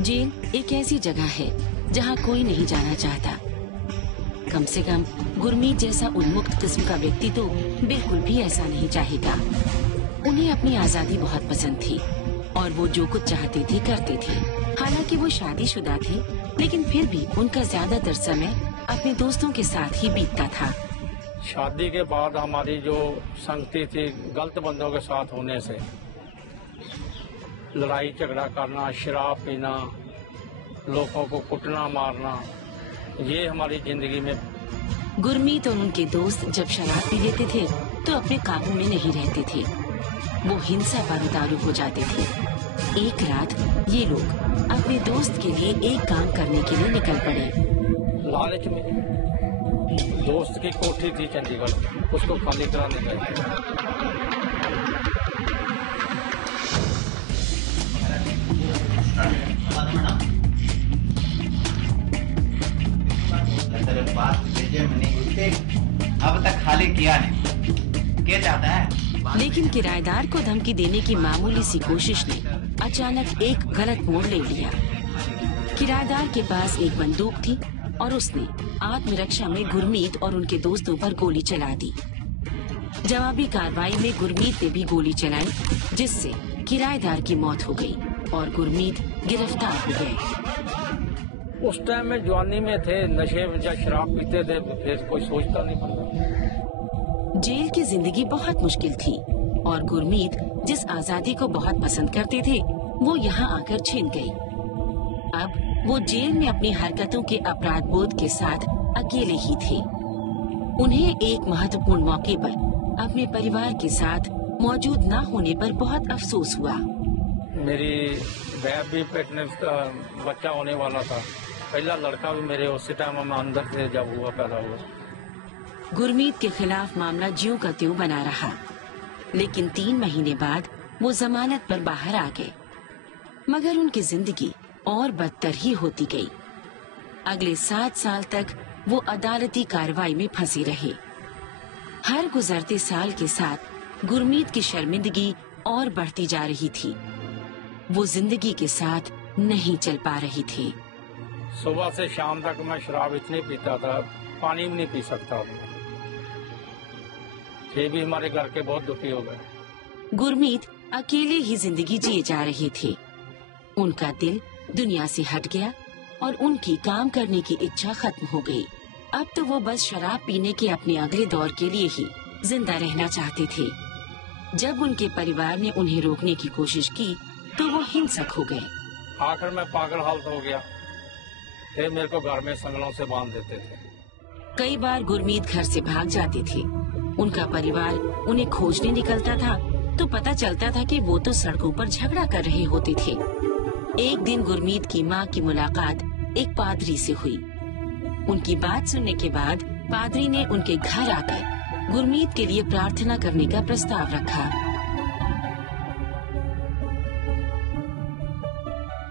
Jail एक ऐसी जगह है जहाँ कोई नहीं जाना चाहता। कम से कम गुरमीत जैसा उन्मुक्त किस्म का व्यक्ति तो बिल्कुल भी ऐसा नहीं चाहेगा। उन्हें अपनी आजादी बहुत पसंद थी और वो जो कुछ चाहते थे करते थे। हालांकि वो शादीशुदा थे, लेकिन फिर भी उनका ज्यादातर समय अपने दोस्तों के साथ ही बीतता था। शादी के बाद हमारी जो संगति थी गलत बंदों के साथ होने से, लड़ाई झगड़ा करना, शराब पीना, लोगों को कुटना मारना, ये हमारी जिंदगी में। गुरमीत और उनके दोस्त जब शराब पी लेते थे तो अपने काबू में नहीं रहते थे। वो हिंसा पर उतारू हो जाते थे। एक रात ये लोग अपने दोस्त के लिए एक काम करने के लिए निकल पड़े। लालच में दोस्त की कोठी थी चंडीगढ़, उसको खाली कराने गए। अब तक खाली किया नहीं, क्या चाहता है? लेकिन किराएदार को धमकी देने की मामूली सी कोशिश ने अचानक एक गलत मोड़ ले लिया। किराएदार के पास एक बंदूक थी और उसने आत्मरक्षा में गुरमीत और उनके दोस्तों पर गोली चला दी। जवाबी कार्रवाई में गुरमीत ने भी गोली चलाई, जिससे किराएदार की मौत हो गई और गुरमीत गिरफ्तार हो गए। उस टाइम में जवानी में थे, नशे में जब शराब पीते थे फिर कोई सोचता नहीं पड़ता। जेल की जिंदगी बहुत मुश्किल थी और गुरमीत जिस आजादी को बहुत पसंद करते थे वो यहाँ आकर छिन गई। अब वो जेल में अपनी हरकतों के अपराध बोध के साथ अकेले ही थे। उन्हें एक महत्वपूर्ण मौके पर अपने परिवार के साथ मौजूद न होने पर बहुत अफसोस हुआ। मेरी बहन भी पेट में बच्चा होने वाला था, पहला लड़का भी मेरे उसी टाइम में अंदर से जब हुआ पैदा हुआ। गुरमीत के खिलाफ मामला ज्यों का त्यों बना रहा, लेकिन 3 महीने बाद वो जमानत पर बाहर आ गए। मगर उनकी जिंदगी और बदतर ही होती गई। अगले 7 साल तक वो अदालती कार्रवाई में फंसे रहे। हर गुजरते साल के साथ गुरमीत की शर्मिंदगी और बढ़ती जा रही थी। वो जिंदगी के साथ नहीं चल पा रही थी। सुबह से शाम तक मैं शराब इतनी पीता था, पानी भी नहीं पी सकता था। ये भी हमारे घर के बहुत दुखी हो गए। गुरमीत अकेले ही जिंदगी जिए जा रहे थे। उनका दिल दुनिया से हट गया और उनकी काम करने की इच्छा खत्म हो गई। अब तो वो बस शराब पीने के अपने अगले दौर के लिए ही जिंदा रहना चाहते थे। जब उनके परिवार ने उन्हें रोकने की कोशिश की तो वो हिंसक हो गए। आखिर में पागल हालत हो गया। फिर मेरे को घर में संगलों से बांध देते थे। कई बार गुरमीत घर से भाग जाते थे। उनका परिवार उन्हें खोजने निकलता था तो पता चलता था कि वो तो सड़कों पर झगड़ा कर रहे होते थे। एक दिन गुरमीत की माँ की मुलाकात एक पादरी से हुई। उनकी बात सुनने के बाद पादरी ने उनके घर आकर गुरमीत के लिए प्रार्थना करने का प्रस्ताव रखा।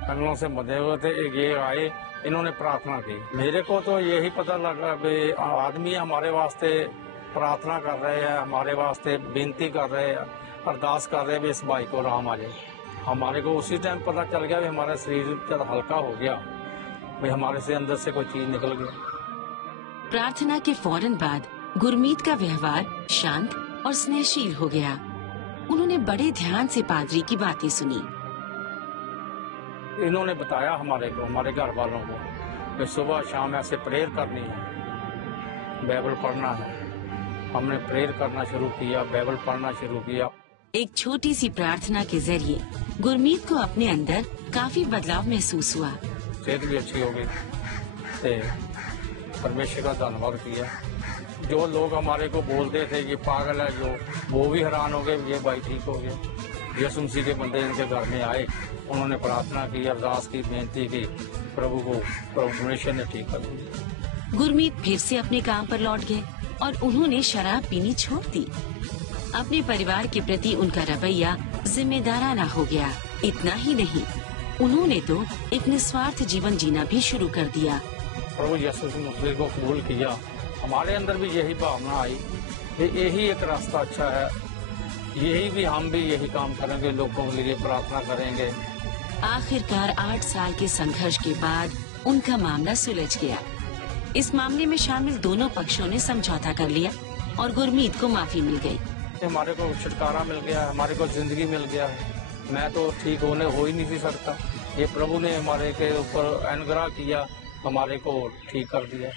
संगलों से बंधे हुए थे, ये आए, इन्होंने प्रार्थना की। मेरे को तो यही पता लगा भी आदमी हमारे वास्ते प्रार्थना कर रहे हैं, हमारे वास्ते विनती कर रहे हैं, अरदास कर रहे हैं इस भाई को राम आ जाए। हमारे को उसी टाइम पता चल गया भी हमारा शरीर जब हल्का हो गया, भी हमारे से अंदर से कोई चीज निकल गई। प्रार्थना के फौरन बाद गुरमीत का व्यवहार शांत और स्नेहशील हो गया। उन्होंने बड़े ध्यान से पादरी की बातें सुनी। इन्होंने बताया हमारे को, हमारे घर वालों को, कि सुबह शाम ऐसे प्रेयर करनी है, बाइबल पढ़ना है। हमने प्रेयर करना शुरू किया, बाइबल पढ़ना शुरू किया। एक छोटी सी प्रार्थना के जरिए गुरमीत को अपने अंदर काफी बदलाव महसूस हुआ। सेहत भी अच्छी हो गई। परमेश्वर का धन्यवाद किया। जो लोग हमारे को बोलते थे कि पागल है, जो वो भी हैरान हो गए, ये भाई ठीक हो गया। यीशु मसीह के बंदे इनके घर में आए, उन्होंने प्रार्थना की, अरदास की, बेनती की, प्रभु को परमेश्वर ने ठीक कर दिया। गुरमीत फिर से अपने काम पर लौट गए और उन्होंने शराब पीनी छोड़ दी। अपने परिवार के प्रति उनका रवैया जिम्मेदाराना हो गया। इतना ही नहीं, उन्होंने तो एक निस्वार्थ जीवन जीना भी शुरू कर दिया। प्रभु यीशु मसीह को कबूल किया। हमारे अंदर भी यही भावना आई कि यही एक रास्ता अच्छा है, यही भी हम भी यही काम करेंगे, लोगों के लिए प्रार्थना करेंगे, आखिरकार 8 साल के संघर्ष के बाद उनका मामला सुलझ गया। इस मामले में शामिल दोनों पक्षों ने समझौता कर लिया और गुरमीत को माफी मिल गई। हमारे को छुटकारा मिल गया, हमारे को जिंदगी मिल गया है। मैं तो ठीक हो ही नहीं सकता। ये प्रभु ने हमारे के ऊपर अनुग्रह किया, हमारे को ठीक कर दिया।